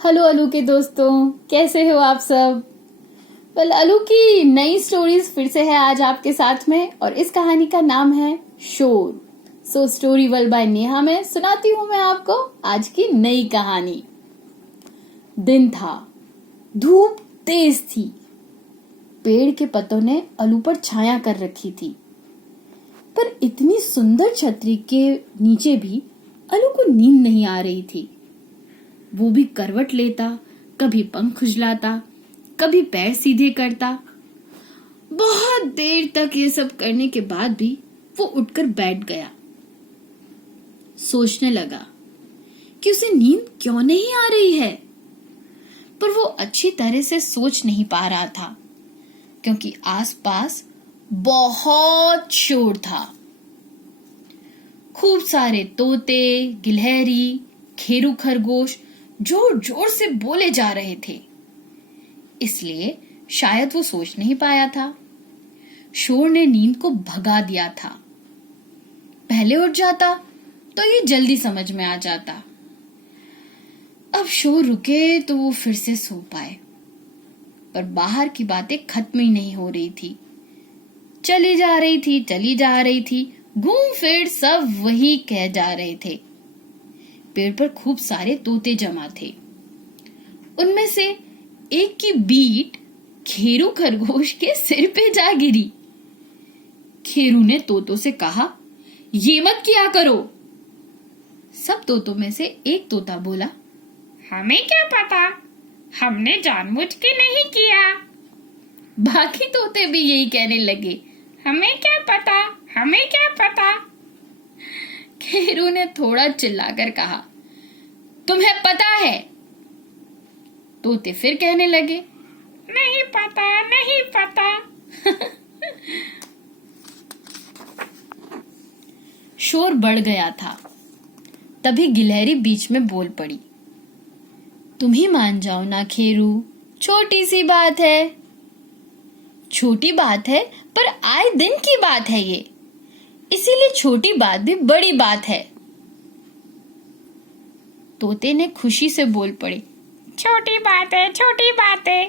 Hello अलू के दोस्तों, कैसे हो आप सब। अलू की नई स्टोरीज फिर से है आज आपके साथ में, और इस कहानी का नाम है शोर। स्टोरी वर्ल्ड बाय नेहा में सुनाती हूँ मैं आपको आज की नई कहानी। दिन था, धूप तेज थी। पेड़ के पत्तों ने अलू पर छाया कर रखी थी, पर इतनी सुंदर छतरी के नीचे भी अलू को नींद नहीं आ रही थी। वो भी करवट लेता, कभी पंख खुजलाता, कभी पैर सीधे करता। बहुत देर तक ये सब करने के बाद भी वो उठकर बैठ गया। सोचने लगा कि उसे नींद क्यों नहीं आ रही है, पर वो अच्छी तरह से सोच नहीं पा रहा था क्योंकि आसपास बहुत शोर था। खूब सारे तोते, गिलहरी, खेरू खरगोश जोर जोर से बोले जा रहे थे, इसलिए शायद वो सोच नहीं पाया था। शोर ने नींद को भगा दिया था। पहले उठ जाता तो ये जल्दी समझ में आ जाता। अब शोर रुके तो वो फिर से सो पाए, पर बाहर की बातें खत्म ही नहीं हो रही थी। चली जा रही थी, घूम फिर सब वही कह जा रहे थे। पेड़ पर खूब सारे तोते जमा थे। उनमें से एक की बीट खेरू खरगोश के सिर पे जा गिरी। खेरू ने तोतों से कहा, ये मत किया करो। सब तोतों में से एक तोता बोला, हमें क्या पता, हमने जानबूझ के नहीं किया। बाकी तोते भी यही कहने लगे, हमें क्या पता, हमें क्या पता। खेरू ने थोड़ा चिल्लाकर कहा, तुम्हें पता है। तोते फिर कहने लगे, नहीं पता, नहीं पता। शोर बढ़ गया था। तभी गिलहरी बीच में बोल पड़ी, तुम ही मान जाओ ना खेरू, छोटी सी बात है। छोटी बात है, पर आए दिन की बात है ये, इसीलिए छोटी बात भी बड़ी बात है। तोते ने खुशी से बोल पड़े, छोटी बात है, छोटी बात है।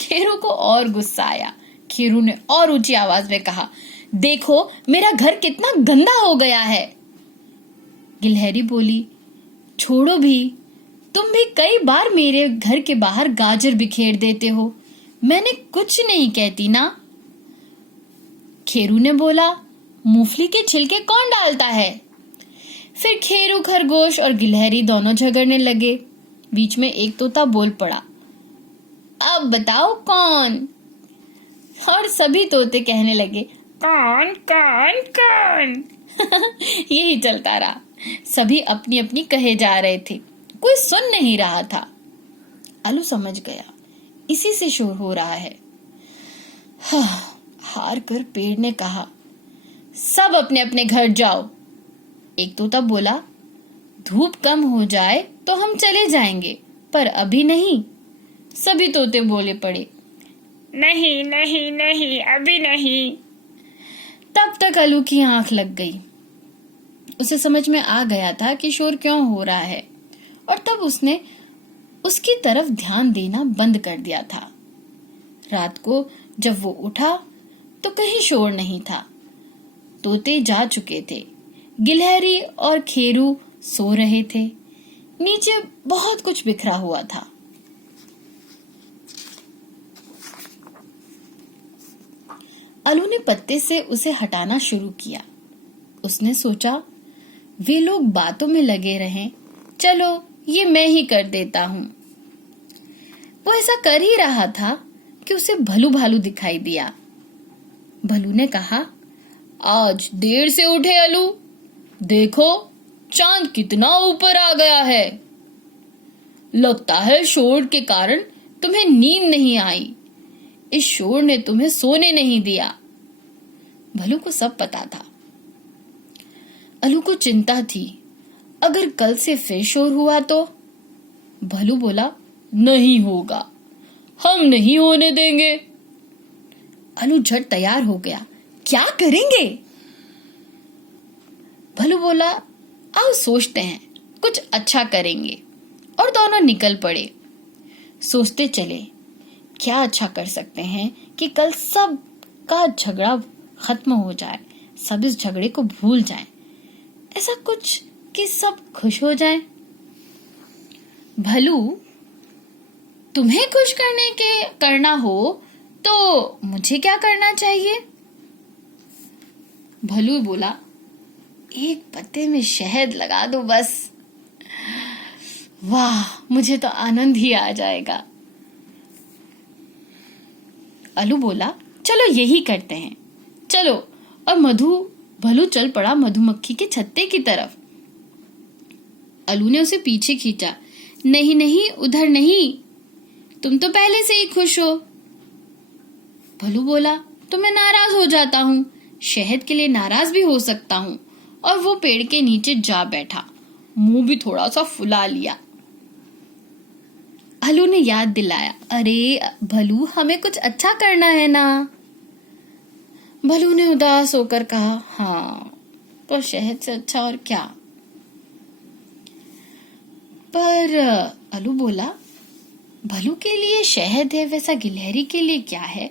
खेरू को और गुस्सा आया। खेरू ने और ऊंची आवाज में कहा, देखो मेरा घर कितना गंदा हो गया है। गिलहरी बोली, छोड़ो भी, तुम भी कई बार मेरे घर के बाहर गाजर बिखेर देते हो, मैंने कुछ नहीं कहती ना। खेरू ने बोला, मूंगफली के छिलके कौन डालता है। फिर खेरू खरगोश और गिलहरी दोनों झगड़ने लगे। बीच में एक तोता बोल पड़ा, अब बताओ कौन। और सभी तोते कहने लगे, कौन कौन कौन। यही चलता रहा। सभी अपनी अपनी कहे जा रहे थे, कोई सुन नहीं रहा था। अलू समझ गया इसी से शोर हो रहा है। हार कर पेड़ ने कहा, सब अपने अपने घर जाओ। एक तोता बोला, धूप कम हो जाए तो हम चले जाएंगे, पर अभी नहीं। सभी तोते बोले पड़े, नहीं नहीं नहीं, अभी नहीं। तब तक अलू की आंख लग गई। उसे समझ में आ गया था कि शोर क्यों हो रहा है, और तब उसने उसकी तरफ ध्यान देना बंद कर दिया था। रात को जब वो उठा तो कहीं शोर नहीं था। तोते जा चुके थे, गिलहरी और खेरू सो रहे थे। नीचे बहुत कुछ बिखरा हुआ था। अलू ने पत्ते से उसे हटाना शुरू किया। उसने सोचा, वे लोग बातों में लगे रहें, चलो ये मैं ही कर देता हूं। वो ऐसा कर ही रहा था कि उसे भलू भालू दिखाई दिया। भलू ने कहा, आज देर से उठे अलू, देखो चांद कितना ऊपर आ गया है। लगता है शोर के कारण तुम्हें नींद नहीं आई, इस शोर ने तुम्हें सोने नहीं दिया। भलू को सब पता था। अलू को चिंता थी, अगर कल से फिर शोर हुआ तो। भलू बोला, नहीं होगा, हम नहीं होने देंगे। अलू झट तैयार हो गया, क्या करेंगे। भलू बोला, आओ सोचते हैं, कुछ अच्छा करेंगे। और दोनों निकल पड़े। सोचते चले क्या अच्छा कर सकते हैं कि कल सब का झगड़ा खत्म हो जाए, सब इस झगड़े को भूल जाएं। ऐसा कुछ कि सब खुश हो जाएं। भलू, तुम्हें खुश करना हो तो मुझे क्या करना चाहिए? भलू बोला, एक पत्ते में शहद लगा दो बस। वाह, मुझे तो आनंद ही आ जाएगा। अलू बोला, चलो यही करते हैं, चलो। और भलू चल पड़ा मधुमक्खी के छत्ते की तरफ। अलू ने उसे पीछे खींचा। नहीं नहीं, उधर नहीं, तुम तो पहले से ही खुश हो। भलू बोला, तो मैं नाराज हो जाता हूँ, शहद के लिए नाराज भी हो सकता हूँ। और वो पेड़ के नीचे जा बैठा, मुंह भी थोड़ा सा फुला लिया। अलू ने याद दिलाया, अरे भलू, हमें कुछ अच्छा करना है ना। भलू ने उदास होकर कहा, हाँ, पर शहद से अच्छा और क्या। पर अलू बोला, भलू के लिए शहद है, वैसा गिलहरी के लिए क्या है,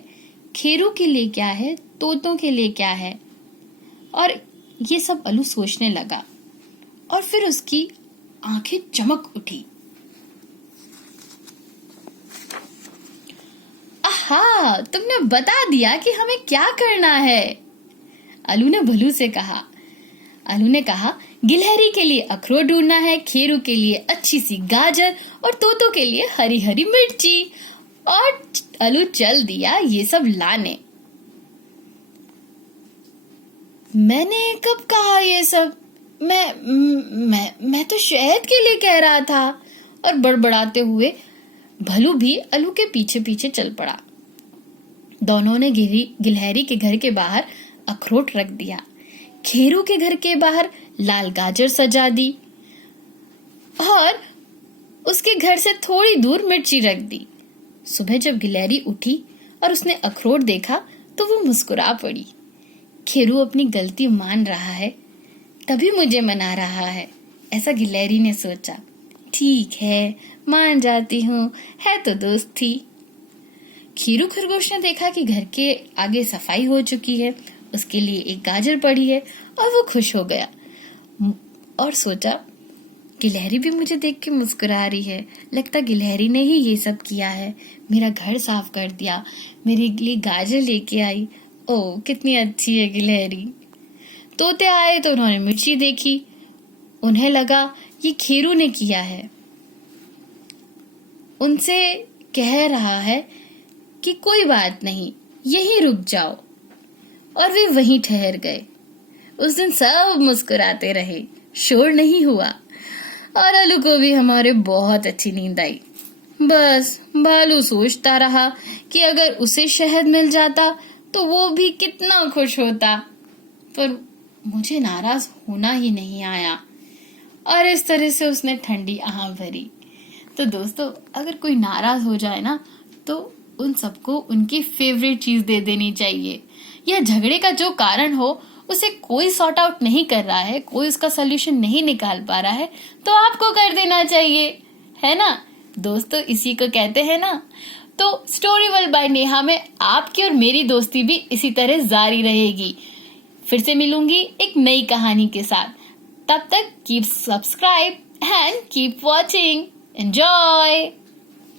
खेरू के लिए क्या है, तोतों के लिए क्या है। और ये सब अलू सोचने लगा और फिर उसकी आंखें चमक उठी। आहा, तुमने बता दिया कि हमें क्या करना है। अलू ने भलू से कहा। अलू ने कहा, गिलहरी के लिए अखरोट ढूंढना है, खेरू के लिए अच्छी सी गाजर और तोतों के लिए हरी हरी मिर्ची। और अलू चल दिया ये सब लाने। मैंने कब कहा ये सब? मैं तो शहद के लिए कह रहा था। और बड़बड़ाते हुए भलू भी अलू के पीछे पीछे चल पड़ा। दोनों ने गिलहरी के घर के बाहर अखरोट रख दिया, खेरू के घर के बाहर लाल गाजर सजा दी और उसके घर से थोड़ी दूर मिर्ची रख दी। सुबह जब गिलहरी उठी और उसने अखरोट देखा तो वो मुस्कुरा पड़ी। खेरू अपनी गलती मान रहा है, तभी मुझे मना रहा है, ऐसा गिलहरी ने सोचा। ठीक है, मान जाती हूँ, है तो दोस्त थी। खीरू खरगोश ने देखा कि घर के आगे सफाई हो चुकी है, उसके लिए एक गाजर पड़ी है और वो खुश हो गया और सोचा, गिलहरी भी मुझे देख के मुस्कुरा रही है, लगता गिलहरी ने ही ये सब किया है, मेरा घर साफ कर दिया, मेरे लिए गाजर लेके आई। ओह, कितनी अच्छी है गिलहरी। तोते आए तो उन्होंने मिर्ची देखी, उन्हें लगा ये खेरू ने किया है। उनसे कह रहा है कि कोई बात नहीं, यहीं रुक जाओ। और वे वहीं ठहर गए। उस दिन सब मुस्कुराते रहे, शोर नहीं हुआ और अलू को भी हमारे बहुत अच्छी नींद आई। बस भालू सोचता रहा कि अगर उसे शहद मिल जाता तो वो भी कितना खुश होता, पर मुझे नाराज होना ही नहीं आया। और इस तरह से उसने ठंडी आह भरी। तो दोस्तों, अगर कोई नाराज हो जाए ना तो उन सबको उनकी फेवरेट चीज दे देनी चाहिए। यह झगड़े का जो कारण हो उसे कोई सॉर्ट आउट नहीं कर रहा है, कोई उसका सोल्यूशन नहीं निकाल पा रहा है, तो आपको कर देना चाहिए, है ना दोस्तों। इसी को कहते हैं ना। तो स्टोरी वर्ल्ड बाय नेहा में आपकी और मेरी दोस्ती भी इसी तरह जारी रहेगी। फिर से मिलूंगी एक नई कहानी के साथ। तब तक keep subscribe and keep watching. Enjoy.